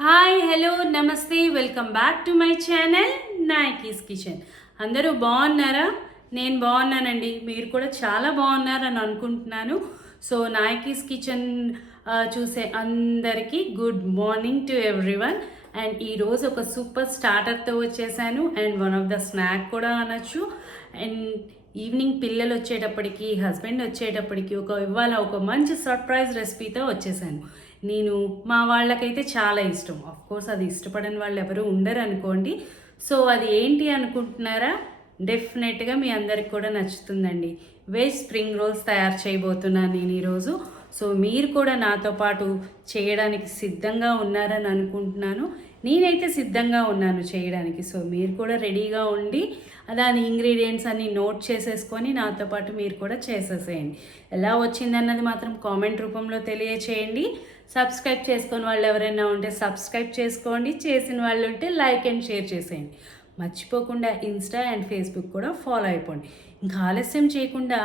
Hi hello నమస్తే welcome back to my channel Nayaki's kitchen. అందరూ బాగున్నారా? నేను బాగున్నానండి. మీరు కూడా చాలా బాగున్నారని అనుకుంటున్నాను. సో నాయకీస్ కిచెన్ చూసే అందరికీ good morning to everyone. And ఈరోజు ఒక సూపర్ స్టార్టర్తో వచ్చేసాను and one of the snack కూడా అనొచ్చు. అండ్ ఈవినింగ్ పిల్లలు వచ్చేటప్పటికి హస్బెండ్ వచ్చేటప్పటికి ఇవాళ ఒక మంచి సర్ప్రైజ్ రెసిపీతో వచ్చేసాను. నేను మా వాళ్ళకైతే చాలా ఇష్టం. కోర్స్ అది ఇష్టపడని వాళ్ళు ఎవరు ఉండరు అనుకోండి. సో అది ఏంటి అనుకుంటున్నారా? డెఫినెట్గా మీ అందరికి కూడా నచ్చుతుందండి. వెజ్ స్ప్రింగ్ రోల్స్ తయారు చేయబోతున్నాను నేను ఈరోజు. సో మీరు కూడా నాతో పాటు చేయడానికి సిద్ధంగా ఉన్నారని అనుకుంటున్నాను. నేనైతే సిద్ధంగా ఉన్నాను చేయడానికి. సో మీరు కూడా రెడీగా ఉండి దాని ఇంగ్రీడియంట్స్ అన్నీ నోట్ చేసేసుకొని నాతో పాటు మీరు కూడా చేసేసేయండి. ఎలా వచ్చిందన్నది మాత్రం కామెంట్ రూపంలో తెలియచేయండి. సబ్స్క్రైబ్ చేసుకొని వాళ్ళు ఎవరైనా ఉంటే సబ్స్క్రైబ్ చేసుకోండి. చేసిన వాళ్ళు ఉంటే లైక్ అండ్ షేర్ చేసేయండి. మర్చిపోకుండా ఇన్స్టా అండ్ ఫేస్బుక్ కూడా ఫాలో అయిపోండి. ఇంకా ఆలస్యం చేయకుండా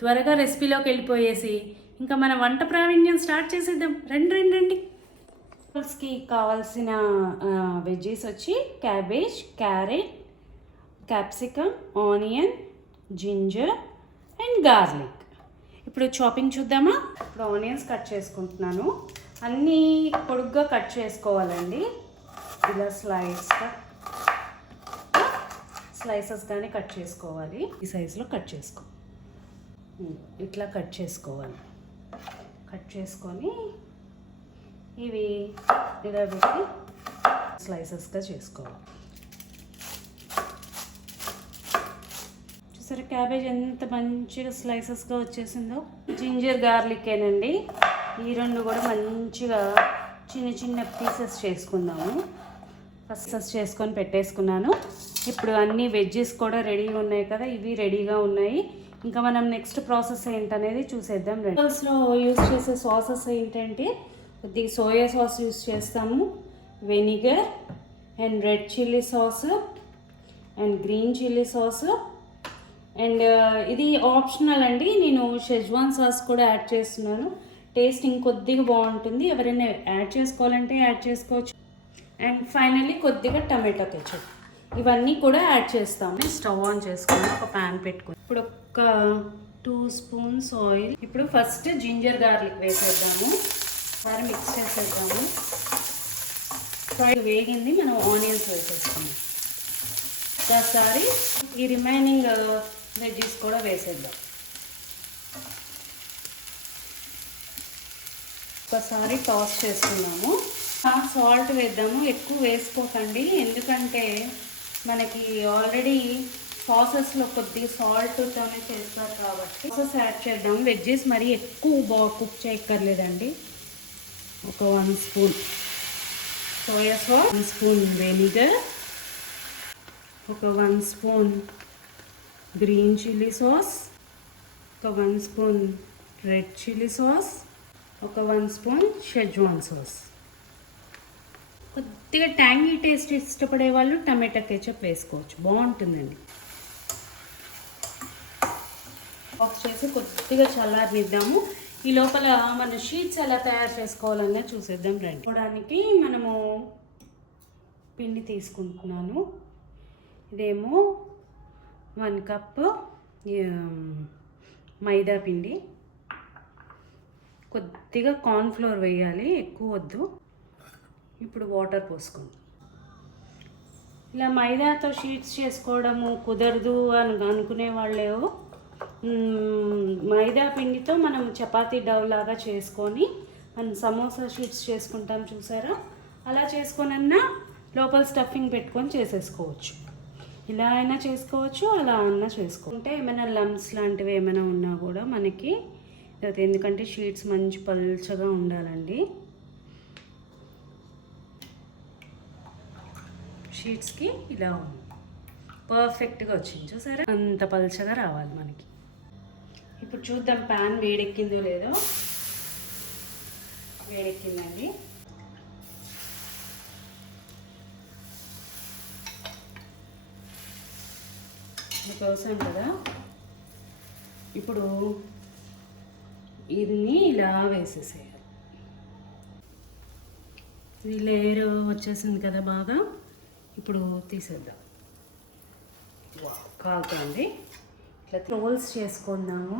త్వరగా రెసిపీలోకి వెళ్ళిపోయేసి ఇంకా మన వంట ప్రావీణ్యం స్టార్ట్ చేసేద్దాం. రండి. కి కావాల్సిన వెజ్జీస్ వచ్చి cabbage, carrot, capsicum, onion, ginger and garlic. ఇప్పుడు చాపింగ్ చూద్దామా? ఇప్పుడు ఆనియన్స్ కట్ చేసుకుంటున్నాను. అన్నీ పొడుగ్గా కట్ చేసుకోవాలండి. ఇలా స్లైసెస్గానే కట్ చేసుకోవాలి. ఈ సైజులో కట్ చేసుకో, ఇట్లా కట్ చేసుకోవాలి. కట్ చేసుకొని ఇవి ఇలా పెట్టి స్లైసెస్గా చేసుకోవాలి. చూసారా క్యాబేజ్ ఎంత మంచిగా స్లైసెస్గా వచ్చేసిందో. జింజర్ గార్లికేనండి. ఈ రెండు కూడా మంచిగా చిన్న చిన్న పీసెస్ చేసుకుందాము. పీసెస్ చేసుకొని పెట్టేసుకున్నాను. ఇప్పుడు అన్ని వెజ్జెస్ కూడా రెడీగా ఉన్నాయి కదా, ఇవి రెడీగా ఉన్నాయి. ఇంకా మనం నెక్స్ట్ ప్రాసెస్ ఏంటనేది చూసేద్దాం. రెడీస్లో యూస్ చేసే సాసెస్ ఏంటంటే కొద్దిగా సోయా సాస్ యూస్ చేస్తాము, vinegar and red chilli sauce and green chilli sauce and ఇది ఆప్షనల్ అండి. నేను షెజ్వాన్ సాస్ కూడా యాడ్ చేస్తున్నాను. టేస్ట్ ఇంకొద్దిగా బాగుంటుంది. ఎవరైనా యాడ్ చేసుకోవాలంటే యాడ్ చేసుకోవచ్చు. అండ్ ఫైనల్లీ కొద్దిగా టమాటో కెచప్, ఇవన్నీ కూడా యాడ్ చేస్తాము. స్టవ్ ఆన్ చేసుకొని ఒక ప్యాన్ పెట్టుకుని ఇప్పుడు ఒక 2 స్పూన్స్ ఆయిల్. ఇప్పుడు ఫస్ట్ జింజర్ గార్లిక్ వేసేద్దాము. ఒకసారి మిక్స్ చేసేద్దాము. వేగింది, మనం ఆనియన్స్ వేసేస్తాము. ఒకసారి ఈ రిమైనింగ్ వెజ్జెస్ కూడా వేసేద్దాం. ఒకసారి టాస్ చేసుకున్నాము. సాల్ట్ వేద్దాము. ఎక్కువ వేసుకోకండి, ఎందుకంటే మనకి ఆల్రెడీ సాసెస్లో కొద్దిగా సాల్ట్తోనే చేస్తారు కాబట్టి సాసెస్ యాడ్ చేద్దాం. వెజ్జెస్ మరీ ఎక్కువ కుక్ చేయక్కర్లేదండి. ఒక 1 spoon soya sauce, 1 spoon vinegar, ఒక 1 స్పూన్ గ్రీన్ చిల్లీ సాస్, ఒక 1 స్పూన్ రెడ్ చిల్లీ సాస్, ఒక 1 స్పూన్ షెజ్వాన్ సాస్. కొద్దిగా ట్యాంగీ టేస్ట్ ఇష్టపడే వాళ్ళు టమాటా కెచప్ వేసుకోవచ్చు, బాగుంటుందండి. ఆఫ్ చేసి కొద్దిగా చల్లారనిద్దాము. ఈ లోపల మన షీట్స్ ఎలా తయారు చేసుకోవాలన్నా చూసేద్దాం రండి. చూడడానికి మనము పిండి తీసుకుంటున్నాను. ఇదేమో 1 కప్ మైదా పిండి, కొద్దిగా కార్న్ఫ్లోర్ వేయాలి, ఎక్కువ వద్దు. ఇప్పుడు వాటర్ పోసుకుందాం. ఇలా మైదాతో షీట్స్ చేసుకోవడము కుదరదు అని అనుకునే వాళ్ళేవో మైదా పిండితో మనం చపాతీ డవ్ లాగా చేసుకొని మనం సమోసా షీట్స్ చేసుకుంటాం చూసారా, అలా చేసుకొనన్నా లోపల స్టఫింగ్ పెట్టుకొని చేసేసుకోవచ్చు. ఇలా అయినా చేసుకోవచ్చు, అలా అయినా చేసుకోవచ్చు. ఏమైనా లమ్స్ లాంటివి ఏమైనా ఉన్నా కూడా మనకి, ఎందుకంటే షీట్స్ మంచి పల్చగా ఉండాలండి. షీట్స్కి ఇలా ఉంది, పర్ఫెక్ట్గా వచ్చింది చూసారా, అంత పల్చగా రావాలి మనకి. ఇప్పుడు చూద్దాం ప్యాన్ వేడెక్కిందో లేదో. వేడెక్కిందండి. కోసం కదా, ఇప్పుడు దీన్ని ఇలా వేసేసేయాలి. ఇది లేయర్ వచ్చేసింది కదా బాగా. ఇప్పుడు తీసేద్దాం. కాలుతుంది. ఇట్లా రోల్స్ చేసుకుందాము.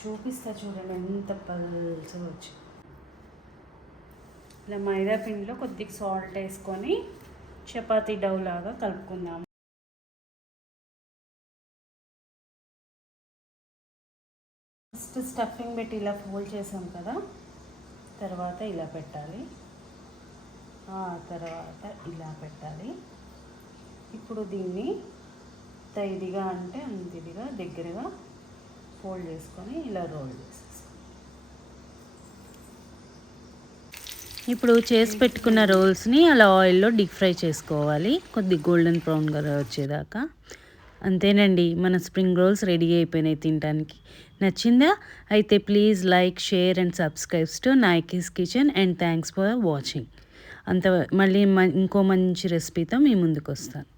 చూపిస్తా చూడండి ఎంత పల్చగా వచ్చి. ఇలా మైదా పిండిలో కొద్దిగా సాల్ట్ వేసుకొని చపాతీ డౌ లాగా కలుపుకుందాము. ఫస్ట్ స్టఫింగ్ పెట్టి ఇలా ఫోల్డ్ చేసాం కదా, తర్వాత ఇలా పెట్టాలి, తర్వాత ఇలా పెట్టాలి. ఇప్పుడు దీన్ని ఎంత ఇదిగా అంటే అంత ఇదిగా దగ్గరగా ఫోల్డ్ చేసుకొని ఇలా రోల్ చేసేస్తాం. ఇప్పుడు చేసి పెట్టుకున్న రోల్స్ని అలా ఆయిల్లో డీప్ ఫ్రై చేసుకోవాలి, కొద్ది గోల్డెన్ బ్రౌన్ కలర్ వచ్చేదాకా. అంతేనండి, మన స్ప్రింగ్ రోల్స్ రెడీ అయిపోయినాయి తినడానికి. నచ్చిందా? అయితే please like, share and subscribes to Nayaki's kitchen and thanks for watching. మళ్ళీ ఇంకో మంచి రెసిపీతో మీ ముందుకు వస్తాను.